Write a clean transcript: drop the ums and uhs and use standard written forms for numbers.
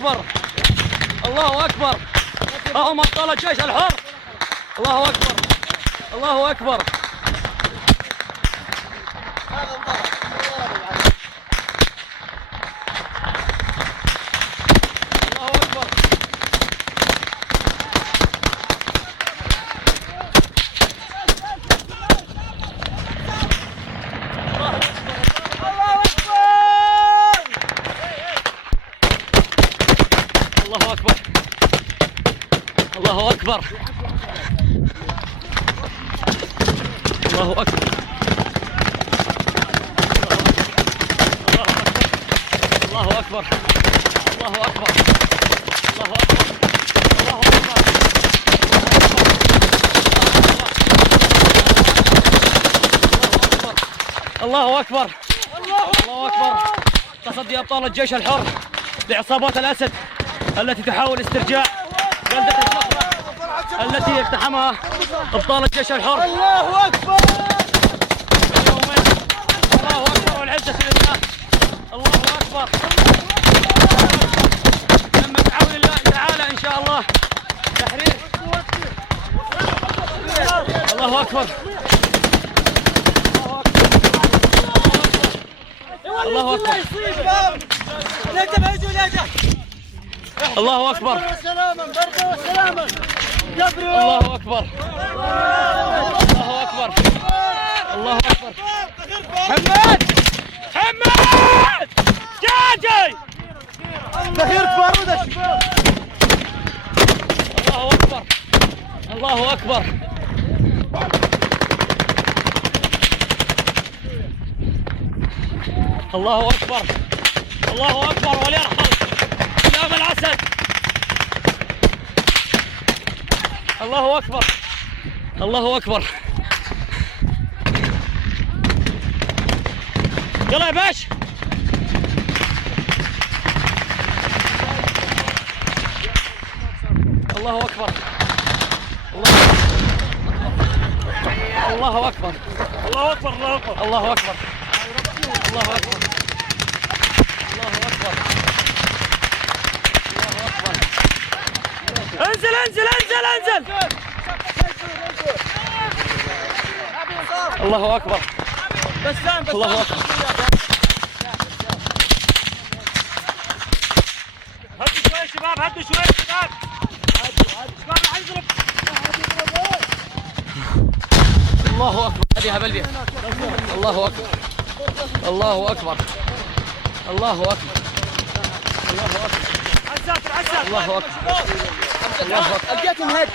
أكبر. الله أكبر. هم أبطال الجيش الحر. الله أكبر. الله أكبر. الله أكبر. الله أكبر. الله أكبر. الله أكبر. الله أكبر. الله أكبر. الله أكبر. الله أكبر. تصدي أبطال الجيش الحر لعصابات الأسد التي تحاول استرجاع بلدة الصخرة التي اقتحمها أبطال الجيش الحر. الله أكبر. الله أكبر والعزة لله. الله أكبر. لما بعون الله تعالى إن شاء الله تحرير. الله أكبر. الله أكبر. الله أكبر. الله أكبر. الله أكبر. الله أكبر. حماد حماد جاي تغيير بارود الشباب. الله أكبر. الله أكبر. الله أكبر. الله أكبر وليرحم كلاب الأسد. الله أكبر. الله أكبر. يلا يا باش. الله أكبر. الله أكبر. الله أكبر. الله أكبر. الله أكبر. الله أكبر. الله أكبر. الله أكبر. انزل انزل انزل انزل. الله أكبر. الله أكبر. هدوا شوي شباب. هدوا شوي شباب. شباب راح يضرب. الله أكبر. هذه هبل بها. الله أكبر. الله أكبر. الله أكبر. الله أكبر. عساكر عساكر. الله أكبر. الله أكبر. لقيتهم هيك.